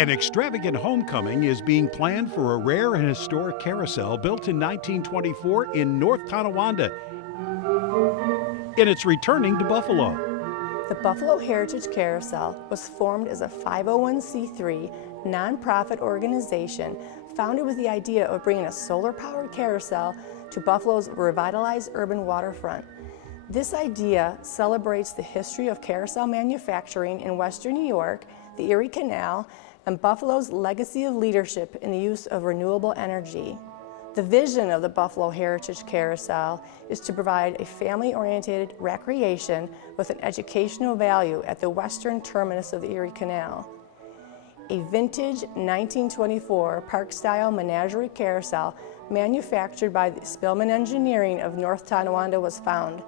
An extravagant homecoming is being planned for a rare and historic carousel built in 1924 in North Tonawanda, and it's returning to Buffalo. The Buffalo Heritage Carousel was formed as a 501c3 nonprofit organization founded with the idea of bringing a solar-powered carousel to Buffalo's revitalized urban waterfront. This idea celebrates the history of carousel manufacturing in Western New York, the Erie Canal, and Buffalo's legacy of leadership in the use of renewable energy. The vision of the Buffalo Heritage Carousel is to provide a family-oriented recreation with an educational value at the western terminus of the Erie Canal. A vintage 1924 park-style menagerie carousel manufactured by the Spillman Engineering of North Tonawanda was found.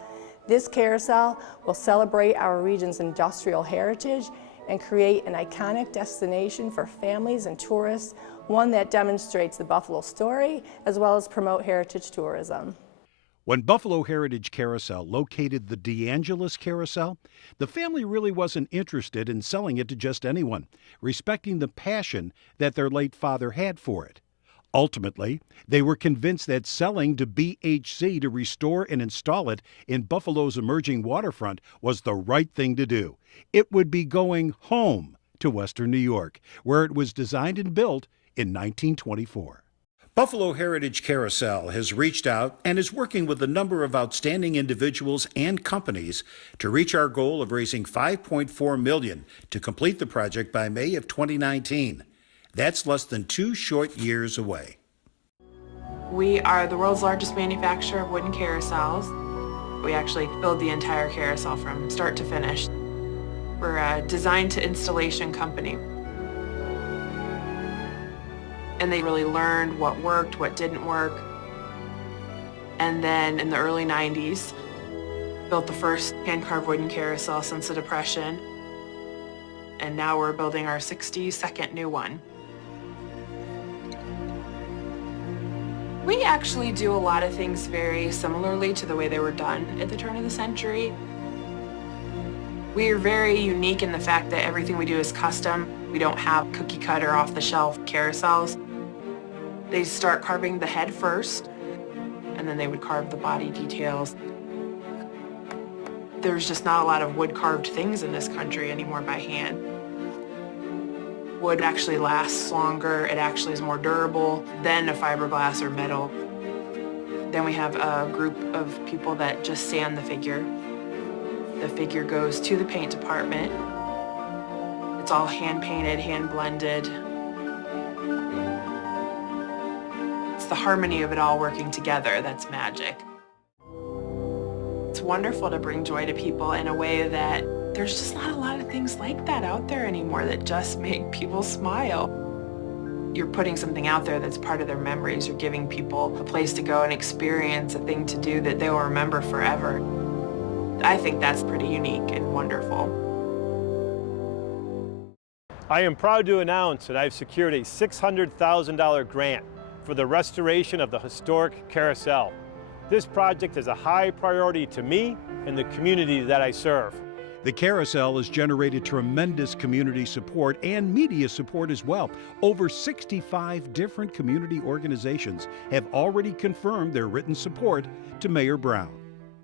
This carousel will celebrate our region's industrial heritage and create an iconic destination for families and tourists, one that demonstrates the Buffalo story as well as promote heritage tourism. When Buffalo Heritage Carousel located the DeAngelis Carousel, the family really wasn't interested in selling it to just anyone, respecting the passion that their late father had for it. Ultimately, they were convinced that selling to BHC to restore and install it in Buffalo's emerging waterfront was the right thing to do. It would be going home to Western New York, where it was designed and built in 1924. Buffalo Heritage Carousel has reached out and is working with a number of outstanding individuals and companies to reach our goal of raising $5.4 million to complete the project by May of 2019. That's less than 2 short years away. We are the world's largest manufacturer of wooden carousels. We actually build the entire carousel from start to finish. We're a design to installation company. And they really learned what worked, what didn't work. And then in the early 90s, built the first hand-carved wooden carousel since the Depression. And now we're building our 62nd new one. We actually do a lot of things very similarly to the way they were done at the turn of the century. We are very unique in the fact that everything we do is custom. We don't have cookie cutter off-the-shelf carousels. They start carving the head first, and then they would carve the body details. There's just not a lot of wood-carved things in this country anymore by hand. Wood actually lasts longer, it actually is more durable than a fiberglass or metal. Then we have a group of people that just sand the figure. The figure goes to the paint department. It's all hand-painted, hand-blended. It's the harmony of it all working together that's magic. It's wonderful to bring joy to people in a way that there's just not a lot of things like that out there anymore that just make people smile. You're putting something out there that's part of their memories. You're giving people a place to go and experience, a thing to do that they will remember forever. I think that's pretty unique and wonderful. I am proud to announce that I've secured a $600,000 grant for the restoration of the historic carousel. This project is a high priority to me and the community that I serve. The carousel has generated tremendous community support and media support as well. Over 65 different community organizations have already confirmed their written support to Mayor Brown.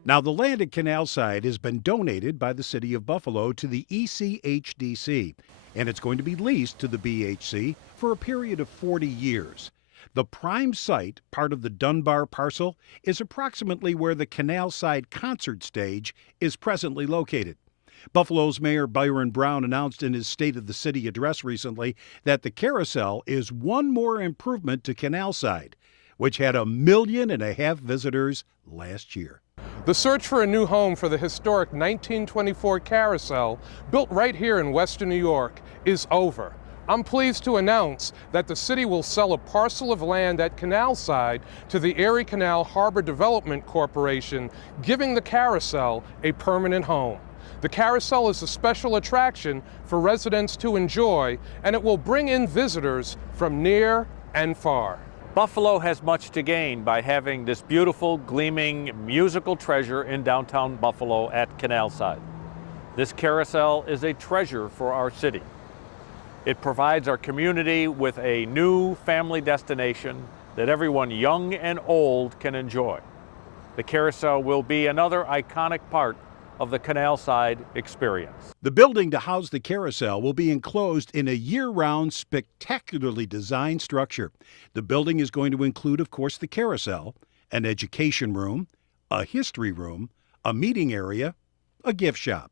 Now, the land at Canal Side has been donated by the City of Buffalo to the ECHDC, and it's going to be leased to the BHC for a period of 40 years. The prime site, part of the Dunbar parcel, is approximately where the Canal Side concert stage is presently located. Buffalo's Mayor Byron Brown announced in his State of the City address recently that the carousel is one more improvement to Canal Side, which had 1.5 million visitors last year. The search for a new home for the historic 1924 carousel, built right here in Western New York, is over. I'm pleased to announce that the city will sell a parcel of land at Canal Side to the Erie Canal Harbor Development Corporation, giving the carousel a permanent home. The carousel is a special attraction for residents to enjoy, and it will bring in visitors from near and far. Buffalo has much to gain by having this beautiful, gleaming musical treasure in downtown Buffalo at Canal Side. This carousel is a treasure for our city. It provides our community with a new family destination that everyone young and old can enjoy. The Carousel will be another iconic part of the Canal Side experience. The building to house the Carousel will be enclosed in a year-round, spectacularly designed structure. The building is going to include, of course, the Carousel, an education room, a history room, a meeting area, a gift shop.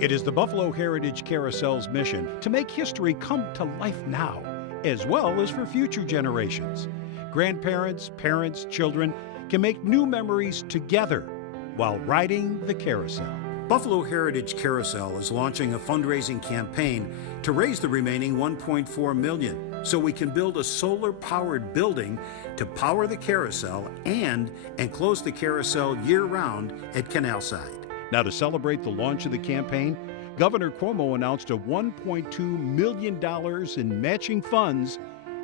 It is the Buffalo Heritage Carousel's mission to make history come to life now, as well as for future generations. Grandparents, parents, children can make new memories together while riding the carousel. Buffalo Heritage Carousel is launching a fundraising campaign to raise the remaining $1.4 million so we can build a solar-powered building to power the carousel and enclose the carousel year-round at Canal Side. Now, to celebrate the launch of the campaign, Governor Cuomo announced a $1.2 million in matching funds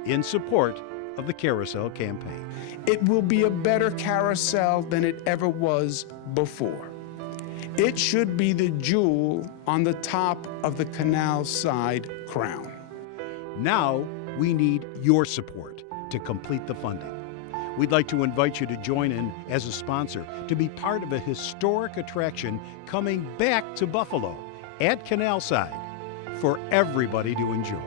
in support of the Carousel campaign. It will be a better carousel than it ever was before. It should be the jewel on the top of the Canal Side crown. Now we need your support to complete the funding. We'd like to invite you to join in as a sponsor to be part of a historic attraction coming back to Buffalo at Canal Side for everybody to enjoy.